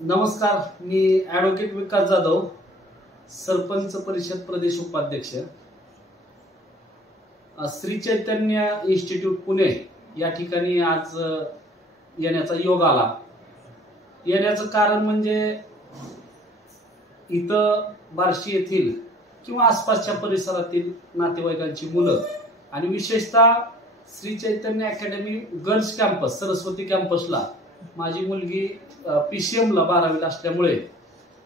नमस्कार, मी ॲडव्होकेट विकास जाधव, सरपंच परिषद प्रदेश उपाध्यक्ष, श्री चैतन्य इन्स्टिट्यूट पुणे या ठिकाणी आज येण्याचा योग आला। येण्याचं कारण म्हणजे इथं बार्शी येथील किंवा आसपासच्या परिसरातील नातेवाईकांची मुलं आणि विशेषतः Shri Chaitanya academy girls campus Saraswati कॅम्पसला माझी मुलगी PCM ला 12वीला असल्यामुळे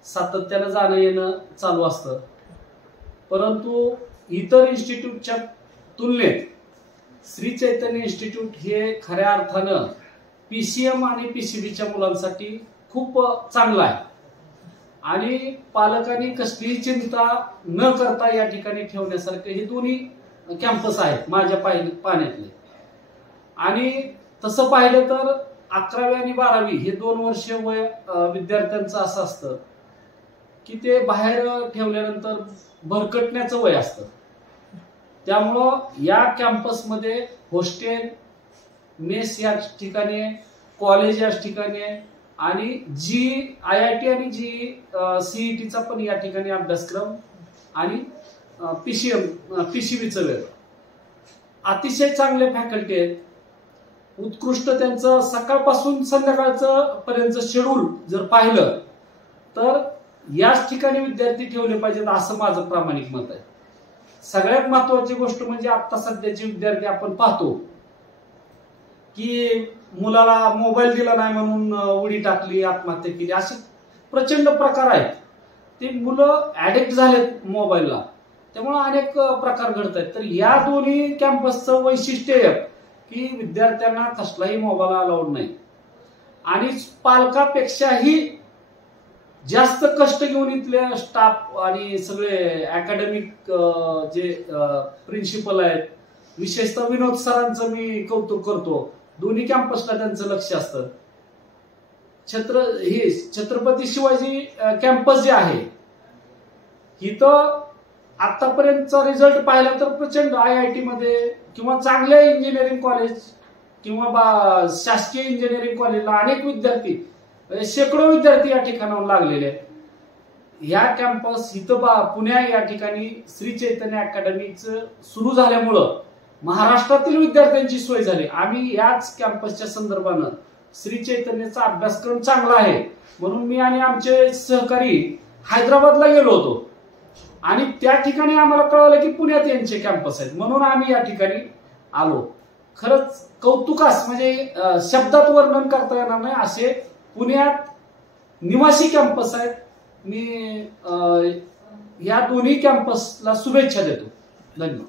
सातत्यानं जाणं येणं चालू असतं। परंतु इतर इन्स्टिट्यूटच्या तुलनेत श्री चैतन्य इन्स्टिट्यूट हे खऱ्या अर्थानं PCM आणि PCBच्या मुलांसाठी खूप चांगलं आहे आणि पालकांनी कसलीही चिंता न करता या ठिकाणी ठेवण्यासारखे हे दोन्ही कॅम्पस आहेत माझ्या पाहण्यातले। आणि तसं पाहिलं तर 11वी आणि 12वी हे 2 वर्ष वय विद्यार्थ्यांचं असं असतं की ते बाहेर ठेवल्यानंतर भरकटण्याचं वय असतं। त्यामुळं या कॅम्पसमध्ये हॉस्टेल, मेस या ठिकाणी, कॉलेज या ठिकाणी आणि IIT आणि CETचा पण या ठिकाणी अभ्यासक्रम आणि PCBचं वेळ अतिशय चांगले फॅकल्टी आहेत। उत्कृष्ट त्यांचं सकाळपासून संध्याकाळचं पर्यंत शेड्यूल जर पाहिलं तर याच ठिकाणी विद्यार्थी ठेवले पाहिजेत असं माझं प्रामाणिक मत आहे। सगळ्यात महत्त्वाची गोष्ट म्हणजे आता सध्याचे विद्यार्थी आपण पाहतो की मुलाला मोबाईल दिला नाही म्हणून उडी टाकली, आत्महत्या केली, असे प्रचंड प्रकार आहेत। ते मुलं ऍडिक्ट झालेत मोबाईलला, त्यामुळे अनेक प्रकार घडत आहेत। तर या दोन्ही कॅम्पसचं वैशिष्ट्य की विद्यार्थ्यांना कसलाही मोबाईल अलाउड नाही आणि पालकापेक्षाही जास्त कष्ट घेऊन इथले स्टाफ आणि सगळे अकॅडमिक जे प्रिन्सिपल आहेत, विशेषतः विनोद सरांचं मी कौतुक करतो। दोन्ही कॅम्पसला त्यांचं लक्ष असतं। छत्रपती शिवाजी कॅम्पस जे आहे इथं आतापर्यंतचा रिझल्ट पाहिला तर प्रचंड IIT मध्ये किंवा चांगल्या इंजिनिअरिंग कॉलेज किंवा शासकीय इंजिनिअरिंग कॉलेजला अनेक विद्यार्थी, शेकडो विद्यार्थी या ठिकाणाहून लागलेले आहेत। या कॅम्पस इथं पुण्या या ठिकाणी श्री चैतन्य अकॅडमीचं सुरू झाल्यामुळं महाराष्ट्रातील विद्यार्थ्यांची सोय झाली। आम्ही याच कॅम्पसच्या संदर्भानं श्री चैतन्यचा अभ्यासक्रम चांगला आहे म्हणून मी आणि आमचे सहकारी हैदराबादला गेलो होतो आणि त्या ठिकाणी आम्हाला कळलं की पुण्यात यांचे कॅम्पस आहेत, म्हणून आम्ही या ठिकाणी आलो। खरंच कौतुकास म्हणजे शब्दात वर्णन करता येणार नाही असे पुण्यात निवासी कॅम्पस आहेत। मी या दोन्ही कॅम्पसला शुभेच्छा देतो। धन्यवाद।